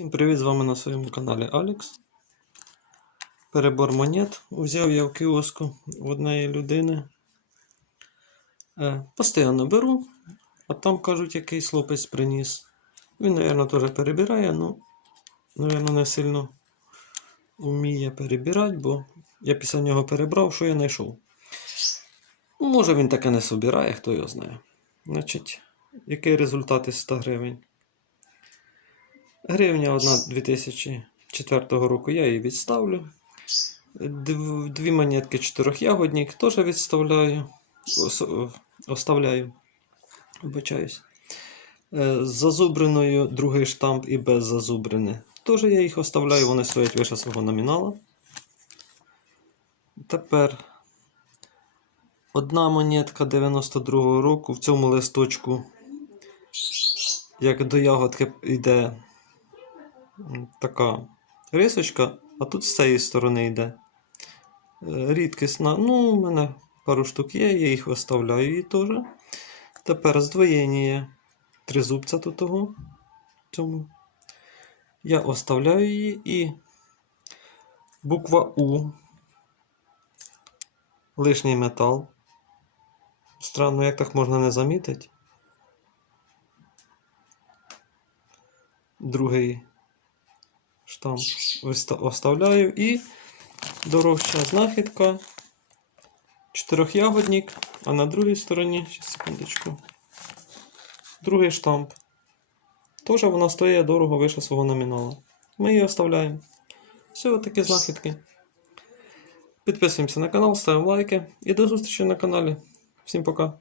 Всім привіт! З вами на своєму каналі Алекс. Перебор монет взяв я в кіоску в однієї людини. Е, Постійно беру, а там кажуть, якийсь хлопець приніс. Він, мабуть, теж перебирає, ну, мабуть, не сильно вміє перебирати, бо я після нього перебрав, що я знайшов. Може він таке не собирає, хто його знає. Значить, який результат із 100 гривень? Гривня одна 2004 року я її відставлю. Дв- Дві монетки чотирьохягодник теж відставляю. Ос- Оставляю. Вибачаюсь. Е, З зазубриною другий штамп і без зазубрини. Теж я їх оставляю, вони стоять вище свого номінала. Тепер одна монетка 92-го року в цьому листочку, як до ягодки йде така рисочка, а тут з цієї сторони йде. Е, Рідкісна. Ну, у мене пару штук є, я їх виставляю її теж. Тепер здвоєння тризубця тут того. Цьому. Я оставляю її і буква У. Лишній метал. Странно, як так можна не замітити. Другий штамп оставляю і дорожча знахідка. Чотирьохягодник, а на другій стороні, ще секундочку. Другий штамп. Теж вона стоїть дорого вище свого номіналу. Ми її оставляємо. Все, такі знахідки. Підписуємося на канал, ставимо лайки і до зустрічі на каналі. Всім пока.